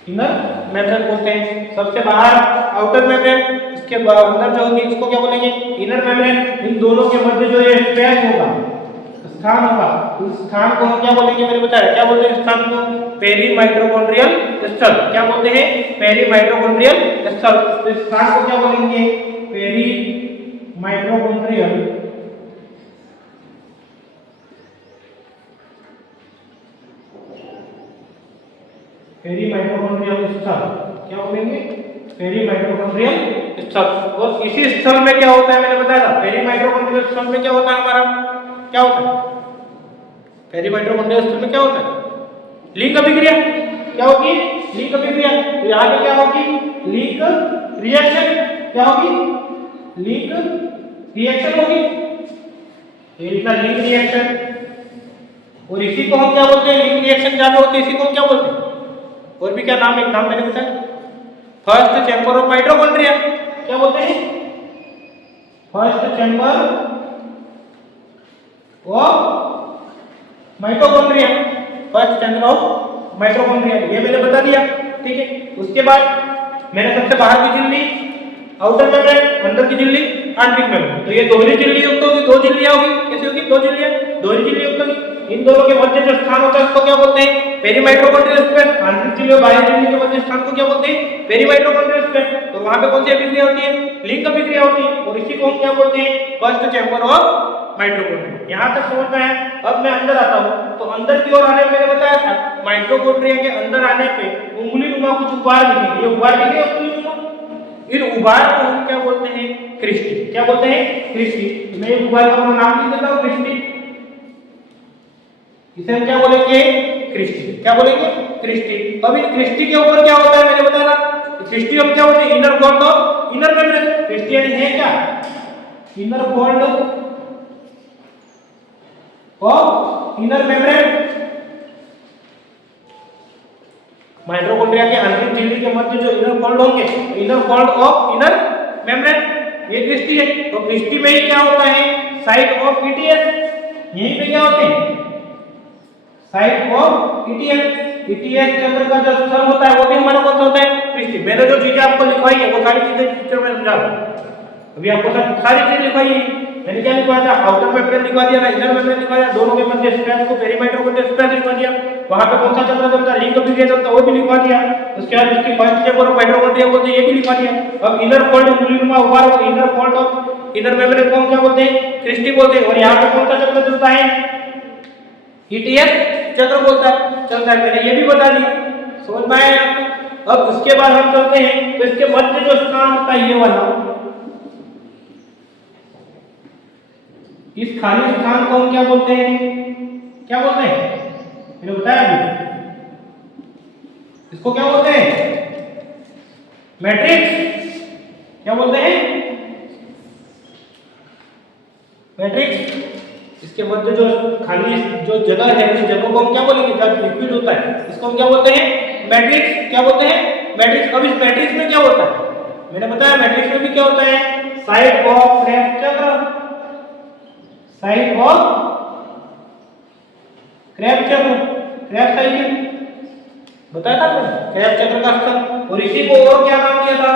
इनर मेम्ब्रेन बोलते हैं। सबसे बाहर आउटर मेम्ब्रेन, इसके अंदर जो होगी इसको क्या बोलेंगे, इनर मेम्ब्रेन। इन दोनों के मध्य जो ये स्पेस होगा, स्थान होगा, उस स्थान को हम क्या बोलेंगे, मैंने बताया क्या बोलते हैं स्थान को, पेरी माइटोकॉन्ड्रियल स्थल। क्या बोलते हैं, पेरी माइटोकॉन्ड्रियल स्थल। तो इस स्थान को क्या बोलेंगे, पेरी माइटोकॉन्ड्रियल पेरी माइटोकॉन्ड्रियल स्थल। क्या बोलेंगे, पेरी माइटोकॉन्ड्रियल स्थल। और इसी स्थल में क्या होता है, मैंने बताया था पेरी माइटोकॉन्ड्रियल स्थल में क्या होता है हमारा, क्या होता है, पेरी माइटोकॉन्ड्रियल स्थल में क्या होता है, लिंक अभिक्रिया। क्या होगी, लिंक अभिक्रिया। तो यहाँ पे क्या होगी, लिंक रिएक्शन। क्या होगी, लिंक रिएक्शन होगी, ये लिखा लिंक रिएक्शन। और इसी को हम क्या बोलते हैं, लिंक रिएक्शन जहाँ पे होती है इसी को हम क्या बोलते हैं, और भी क्या नाम, एक नाम मैंने बताया, फर्स्ट चैम्बर ऑफ माइटोकॉन्ड्रिया। क्या बोलते हैं, first chamber of mitochondria. First chamber of mitochondria, ये मैंने बता दिया। ठीक है, उसके बाद मैंने सबसे बाहर की झिल्ली आउटर मेम्ब्रेन, अंदर की झिल्ली आंतरिक मेम्ब्रेन। तो ये दोहरी झिल्ली युक्त होगी, दो झिल्लियां होगी। कैसे होगी, दो झिल्लियां, दोहरी झिल्ली युक्त होगी। इन दोनों के मध्य जो स्थान होता है उसको क्या बोलते हैं, पेरी माइटोकॉन्ड्रियल स्पेस। आंतरिक झिल्ली और बाह्य झिल्ली के मध्य स्थान को क्या बोलते हैं, पेरी माइटोकॉन्ड्रियल स्पेस। तो वहां पे कौन सी अभिक्रिया होती है, लिंक अभिक्रिया होती है। और इसी को हम क्या बोलते हैं, फर्स्ट चैम्बर ऑफ माइटोकॉन्ड्रिया। यहां तक समझ में है। अब मैं अंदर आता हूं, तो अंदर की ओर आने में मैंने बताया था माइटोकॉन्ड्रिया के अंदर आने पे उंगली नुमा कुछ उभार दिखेगी। ये उभार दिखे उंगली नुमा, इन उभार को हम क्या बोलते हैं, क्रिस्टी। क्या बोलते हैं, क्रिस्टी। मैं उभार का अपना नाम लिख देता हूं, क्रिस्टी। इसे हम क्या बोलेंगे, क्रिस्टी। क्या बोलेंगे, क्रिस्टी। अब इन क्रिस्टी के ऊपर क्या होता है, मैंने बताया क्रिस्टी हम क्या बोलते हैं, inner fold of inner membrane. Cristae यानी है क्या, inner fold of inner membrane. Mitochondria के आंतरिक झिल्ली के मध्य जो इनर फोल्ड होंगे, inner fold of inner membrane, ये क्रिस्टी है। तो क्रिस्टी में ही क्या होता है, साइट ऑफ ईटीएस। यहीं पे क्या होते हैं, साइट ऑफ ईटीएस। ईटीएस चक्र का जो स्थल होता है वो भी हमारा कौन सा होता है, क्रिस्टी। मैंने जो चीजें आपको लिखवाई है वो सारी चीजें पिक्चर में समझा रहा हूं। अभी आपको सारी चीजें लिखवाई है। मैंने क्या लिखवाया था, आउटर मेम्ब्रेन लिखवा दिया ना, इनर मेम्ब्रेन लिखवा दिया, दोनों के मध्य स्पेस को पेरी माइटोकॉन्ड्रियल स्पेस लिखवा दिया। वहां पे कौन सा चक्र चलता है, लिंक अभिक्रिया चलता है, वो भी लिखवा दिया। उसके बाद इसकी फर्स्ट चैम्बर ऑफ माइटोकॉन्ड्रिया बोलते हैं, ये भी लिखवा दिया। अब इनर फोल्ड उंगलीनुमा उभार और inner fold of inner membrane को हम क्या बोलते हैं, क्रिस्टी बोलते हैं। और यहाँ पे कौन सा चक्र चलता है, ईटीएस चक्र चलता है। मैंने ये भी बता दिया, समझ में आया आपको। अब उसके बाद हम चलते हैं, तो इसके मध्य जो स्थान होता है ये वाला, इस खाली स्थान को हम क्या बोलते हैं, क्या बोलते हैं, मैंने बताया अभी। इसको क्या बोलते हैं, मैट्रिक्स। क्या बोलते हैं, मैट्रिक्स। इसके मध्य जो खाली जो जगह है उस जगह को हम क्या बोलेंगे, जब लिक्विड होता है इसको हम क्या बोलते हैं, मैट्रिक्स। क्या बोलते हैं, मैट्रिक्स। अब इस मैट्रिक्स में क्या होता है, मैंने बताया मैट्रिक्स में भी क्या होता है, साइड ऑफ क्रेब्स चक्र, साइड ऑफ क्रेब्स चक्र, क्रेब्स साइकिल बताया था मैंने, क्रेब्स चक्र का स्थल। और इसी को और क्या नाम दिया था,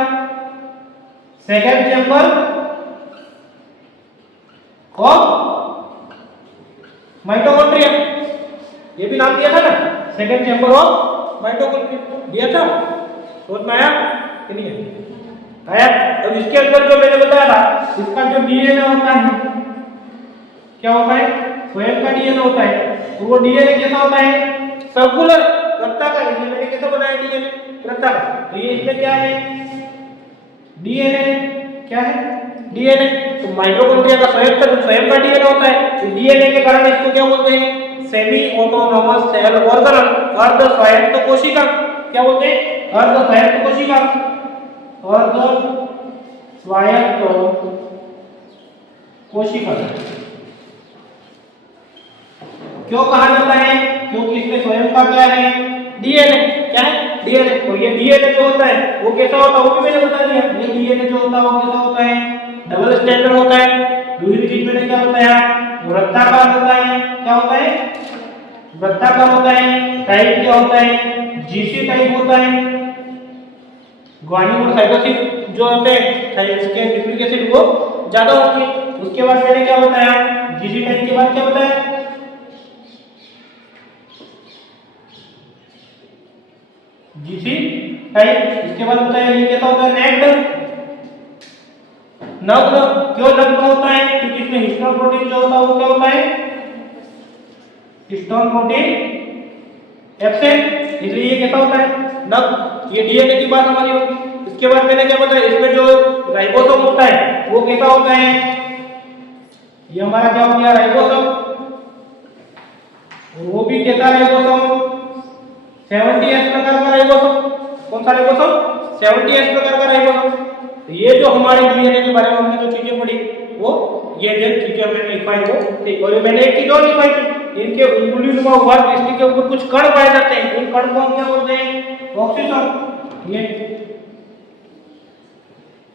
सेकंड चैम्बर ऑफ माइटोकॉन्ड्रिया, ये भी नाम दिया था ना, सेकंड चैम्बर ऑफ माइटोकॉन्ड्रिया दिया था। समझ में आया कि नहीं आया? अब इसके अंदर जो मैंने बताया था, इसका जो डीएनए होता है, क्या होता है, स्वयं का डीएनए होता है। तो वो डीएनए कैसा होता है, सर्कुलर, वृत्ताकार। मैंने कैसे बनाया डीएनए, वृत्ताकार। तो ये इसमें क्या है, डीएनए। क्या है, डीएनए। तो माइटोकॉन्ड्रिया का स्वयं का डीएनए होता है। तो डीएनए के कारण इसको क्या बोलते हैं, सेमी ऑटोनोमस सेल ऑर्गेनल, अर्ध स्वायत्त कोशिका। क्या बोलते हैं, अर्ध स्वायत्त कोशिका, अर्ध स्वायत्त कोशिका। क्यों कहा जाता है? क्योंकि इसमें स्वयं का क्या है? डीएनए। क्या है? डीएनए। और ये डीएनए जो होता है वो कैसा होता है वो भी मैंने बता दिया। ये डीएनए जो होता है वो कैसा होता है? डबल स्ट्रैंडेड होता है। दूसरी चीज मैंने क्या बताया? वृत्ताकार होता है। क्या होता है? वृत्ताकार होता है। टाइप क्या होता है? जीसी टाइप होता है। ग्वानिन और साइटोसिन जो होते हैं इसके न्यूक्लिक एसिड वो ज्यादा होती है। उसके बाद मैंने क्या बताया? जीसी टाइप के बाद क्या बताया? GC type. इसके बाद बताया ये कैसा होता है? नेक्ड नग्न। क्यों नग्न होता है? क्योंकि इसमें हिस्टोन प्रोटीन जो होता है वो क्या होता है? हिस्टोन प्रोटीन एब्सेंट, इसलिए ये कैसा होता है? नग्न। ये डीएनए की बात हमारी होगी। इसके बाद मैंने क्या बताया? इसमें जो राइबोसोम होता है वो कैसा होता है? ये हमारा क्या हो गया? राइबोसोम। वो भी कैसा राइबोसोम? 70S प्रकार का राइबोसोम। कौन सा राइबोसोम? 70S प्रकार का राइबोसोम। तो ये जो हमारे डीएनए के बारे में हमने जो चीजें पढ़ी वो ये जो चीजें मैंने लिखवाई वो ठीक। और मैंने एक चीज और लिखवाई थी, इनके उंगुलीनुमा उभार पृष्ठ के ऊपर कुछ कण पाए जाते हैं। उन कण को हम क्या बोलते हैं? ऑक्सीसोम। ये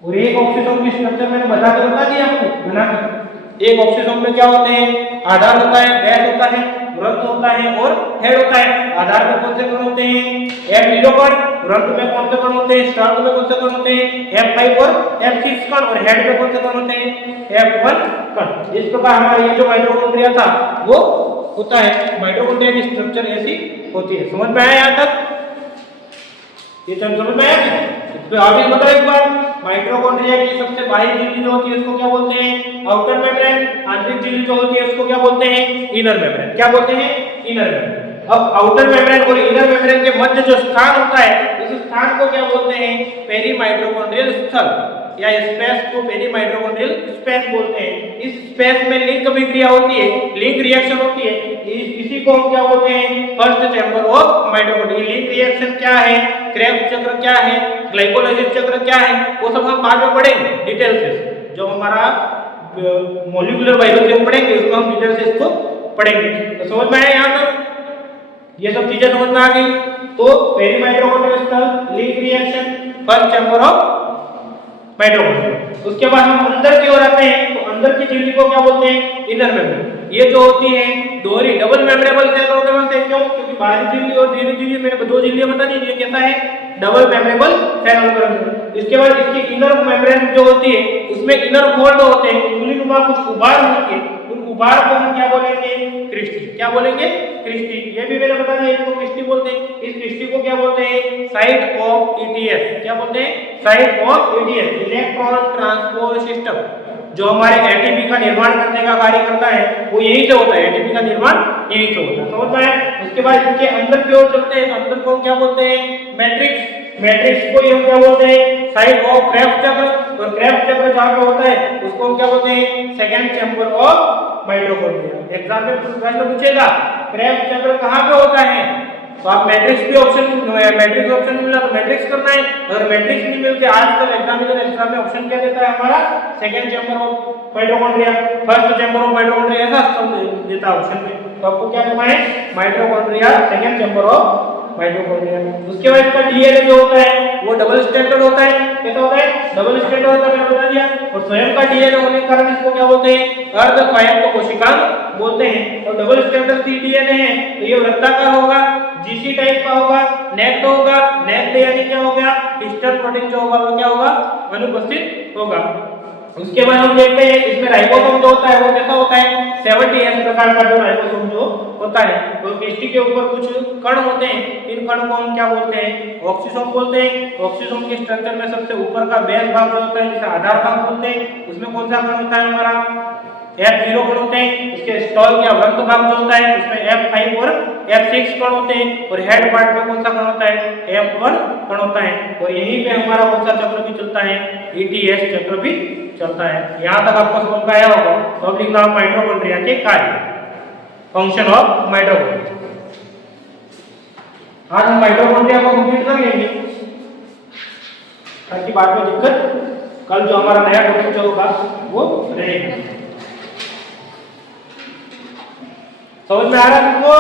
और एक ऑक्सीसोम की स्ट्रक्चर मैंने बता दिया आपको बना के। एक ऑक्सीसोम में क्या होते हैं? आधार होता है, बेस होता है, वृत्त होता है और हेड होता है। आधार में कौन से कण होते हैं? F0 कण। वृत्त में कौन से कण होते हैं? स्टार्च में कौन से कण होते हैं? F5 और F6 कण। और हेड में कौन से कण होते हैं? F1 कण। इस प्रकार हमारा ये जो माइटोकॉन्ड्रिया था वो होता है। माइटोकॉन्ड्रिया की स्ट्रक्चर ऐसी होती है। समझ में आया यहाँ तक? ये समझ में आया? तो आप ही बताओ एक बार, माइटोकॉन्ड्रिया की सबसे बाहरी झिल्ली जो होती है उसको क्या बोलते हैं? Outer membrane. आंतरिक झिल्ली जो होती है उसको क्या बोलते हैं? Inner membrane. क्या बोलते हैं? Inner membrane. अब आउटर मेम्ब्रेन और इनर मेम्ब्रेन के मध्य जो स्थान होता है उस स्थान को क्या बोलते हैं? पेरीमाइटोकॉन्ड्रियल स्थल या स्पेस को पेरीमाइटोकॉन्ड्रियल स्पेस बोलते हैं। इस स्पेस में लिंक अभिक्रिया होती है, लिंक रिएक्शन होती है। इसी को हम क्या बोलते हैं? First chamber of mitochondria. Link reaction क्या है? क्रेब्स चक्र क्या है? ग्लाइकोलाइसिस चक्र क्या है? वो सब हम बाद में पढ़ेंगे डिटेल से। जो हमारा मॉलिक्यूलर बायोलॉजी में पढ़ेंगे उसमें हम डिटेल से इसको पढ़ेंगे। तो समझ में आया यहाँ तक? ये सब चीजें समझ में आ गई। तो पेरीमाइटोकॉन्ड्रियल स्थल, link reaction, first chamber of mitochondria. उसके बाद हम अंदर की ओर आते हैं तो अंदर की झिल्ली को क्या बोलते हैं? Inner membrane. ये जो होती है दोहरी डबल मेम्ब्रेबल सेल ऑर्गेनल से। क्यों? क्योंकि बाहरी झिल्ली और भीतरी झिल्ली मैंने दो झिल्लियां बता दी। ये कैसा है? Double membranous cell organelle. इसके बाद इसकी इनर मेम्ब्रेन जो होती है उसमें इनर फोल्ड होते हैं, उंगलीनुमा कुछ उभार होती है। उन उभार को हम क्या बोलेंगे? क्रिस्टी। क्या बोलेंगे? क्रिस्टी। ये भी मैंने बता दिया इसको क्रिस्टी बोलते हैं। इस क्रिस्टी को क्या बोलते हैं? Site of ETS. क्या बोलते हैं? Site of ETS, electron transport system. जो हमारे एटीपी का निर्माण करने का कार्य करता है वो यहीं से होता है। एटीपी का निर्माण यहीं से होता है। समझ में आया? उसके बाद इसके अंदर की ओर चलते हैं तो अंदर को हम क्या बोलते हैं? मैट्रिक्स। मैट्रिक्स को हम क्या बोलते हैं? साइट ऑफ क्रेब्स चक्र। और क्रेब्स चक्र जहां पे होता है उसको हम क्या बोलते हैं? Second chamber of mitochondria. Exam में प्रश्न पूछेगा क्रेब्स चक्र कहां पे होता है तो आप मैट्रिक्स भी ऑप्शन मैट्रिक्स ऑप्शन मिला तो मैट्रिक्स करना है। अगर मैट्रिक्स नहीं मिलते आजकल एग्जाम में ऑप्शन क्या देता है हमारा? Second chamber of mitochondria, first chamber of mitochondria, ऐसा सब देता है ऑप्शन में। तो आपको क्या करना है? Mitochondria, second chamber of mitochondria. उसके बाद इसका डीएनए जो होता है वो डबल स्ट्रैंडेड होता है। कैसा होता है? डबल स्ट्रैंडेड होता है, मैंने बता दिया। और स्वयं का डीएनए होने के कारण इसको क्या बोलते हैं? अर्ध स्वायत्त कोशिकांग बोलते हैं। और डबल स्ट्रैंडेड डीएनए है तो ये वृत्ताकार होगा, जीसी टाइप का होगा, नेक्ड होगा। नेक्ड यानी क्या हो गया? हिस्टोन प्रोटीन जो होगा वो क्या होगा? अनुपस्थित होगा। उसके बाद हम देखते हैं इसमें राइबोसोम जो होता है वो कैसा होता है? 70S प्रकार का जो राइबोसोम जो होता है तो क्रिस्टी के ऊपर कुछ कण होते हैं। इन कण को हम क्या बोलते हैं? ऑक्सीसोम बोलते हैं। ऑक्सीसोम के स्ट्रक्चर में सबसे ऊपर का बेस भाग जो होता है जिसे आधार भाग बोलते हैं उसमें कौन सा कण होता है? हमारा F0 कण होते हैं। उसके स्टॉल का वृत्त भाग जो होता है उसमें F5 और F6 कण होते हैं। और हेड पार्ट में कौन सा कण होता है? F1 कण होता है। और यहीं पे हमारा कौन सा चक्र भी चलता है? ETS चक्र भी चलता है। यहाँ तक आपको समझ में आया होगा। तो अब लिखना माइटोकॉन्ड्रिया के कार्य, फंक्शन ऑफ माइटोकॉन्ड्रिया। आज हम माइटोकॉन्ड्रिया को कंप्लीट कर लेंगे ताकि बाद में दिक्कत कल जो हमारा नया टॉपिक होगा वो रहेगा। समझ में आ रहा है तुमको?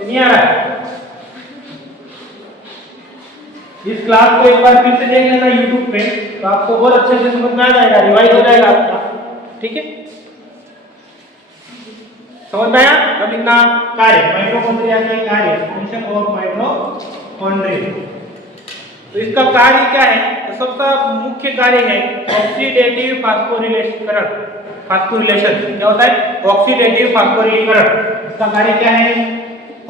नहीं आ रहा है? इस क्लास को एक बार फिर से देख लेना YouTube पे, तो आपको बहुत अच्छे से समझ में आ जाएगा, रिवाइज हो जाएगा आपका। ठीक है, समझ में आया? अब लिखना कार्य, माइटोकॉन्ड्रिया के कार्य, फंक्शन ऑफ माइटोकॉन्ड्रिया। तो इसका कार्य क्या है? तो सबसे मुख्य कार्य है ऑक्सीडेटिव फास्फोरिलेशन। फास्फोरिलेशन क्या होता है? ऑक्सीडेटिव फास्फोरिलीकरण। इसका कार्य क्या है?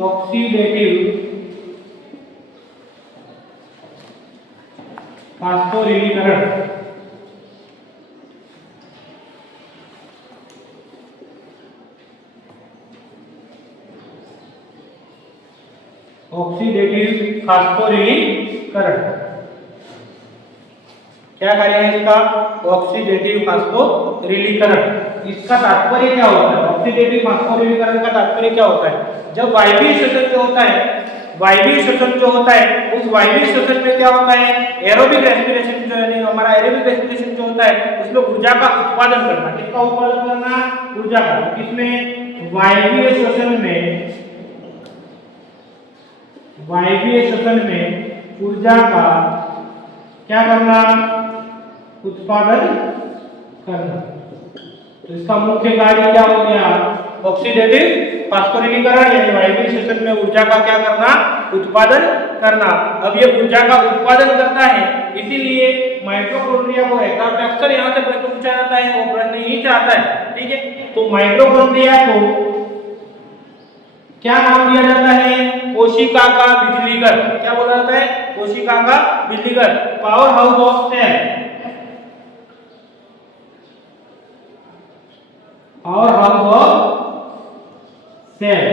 ऑक्सीडेटिव फास्फोरिलीकरण। ऑक्सीडेटिव फास्फोरिलीकरण क्या कार्य है इसका? ऑक्सीडेटिव फास्फोरिलीकरण। इसका तात्पर्य क्या होता है? ऑक्सीडेटिव फास्फोरिलीकरण का तात्पर्य क्या होता है? जब वायवीय श्वसन जो होता है, वायवीय श्वसन जो होता है, उस वायवीय श्वसन में क्या होता है? एरोबिक रेस्पिरेशन जो है, हमारा एरोबिक रेस्पिरेशन जो होता है उसमें ऊर्जा का उत्पादन करना। किसका उत्पादन करना? ऊर्जा का। किसमें? वायवीय श्वसन में, वायवीय श्वसन में ऊर्जा का क्या करना? उत्पादन करना। तो इसका मुख्य कार्य क्या हो गया? ऑक्सीडेटिव फास्फोरिलीकरण, यानी वायवीय श्वसन में ऊर्जा का क्या करना? उत्पादन करना। अब ये ऊर्जा का उत्पादन करता है, इसीलिए माइटोकॉन्ड्रिया को एग्जाम में अक्सर यहाँ से प्रश्न पूछा जाता है, वो प्रश्न यही चाहता है। ठीक है, तो माइटोकॉन्ड्रिया को क्या नाम दिया जाता है? कोशिका का बिजलीघर। क्या बोला जाता है? कोशिका का बिजलीघर, power house of cell. Power house of cell,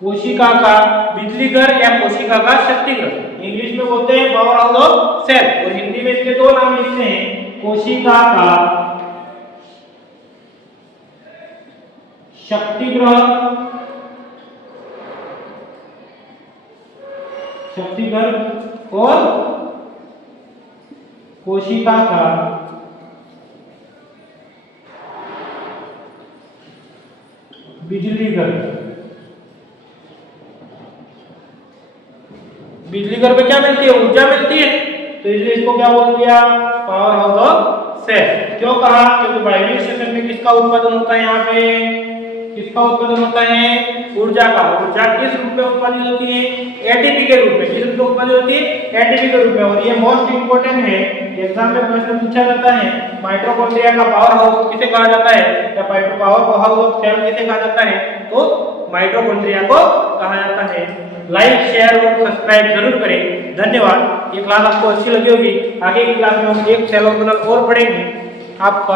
कोशिका का बिजलीघर या कोशिका का शक्तिघर। इंग्लिश में बोलते हैं पावर हाउस ऑफ सेल, और हिंदी में इसके दो नाम लिखते हैं, कोशिका का शक्तिघर, शक्तिघर, और कोशिका का बिजलीघर। बिजलीघर पे क्या मिलती है? ऊर्जा मिलती है, तो इसलिए इसको क्या बोल दिया? Power house of cell. क्यों कहा? क्योंकि वायवीय श्वसन में किसका उत्पादन होता है? यहाँ पे किसका उत्पादन होता है? ऊर्जा का। ऊर्जा किस रूप में उत्पादित होती है? एटीपी के रूप में। किस रूप में उत्पादित होती है? एटीपी के रूप में। और ये मोस्ट इंपोर्टेंट है, एग्जाम में प्रश्न पूछा जाता है, माइटोकॉन्ड्रिया का पावर हाउस किसे कहा जाता है, या पावर हाउस ऑफ सेल किसे कहा जाता है? तो माइटोकॉन्ड्रिया को कहा जाता है। लाइक, शेयर और सब्सक्राइब जरूर करें। धन्यवाद। ये क्लास आपको अच्छी लगी होगी। आगे की क्लास में हम एक सेल ऑर्गेनल और पढ़ेंगे। आपका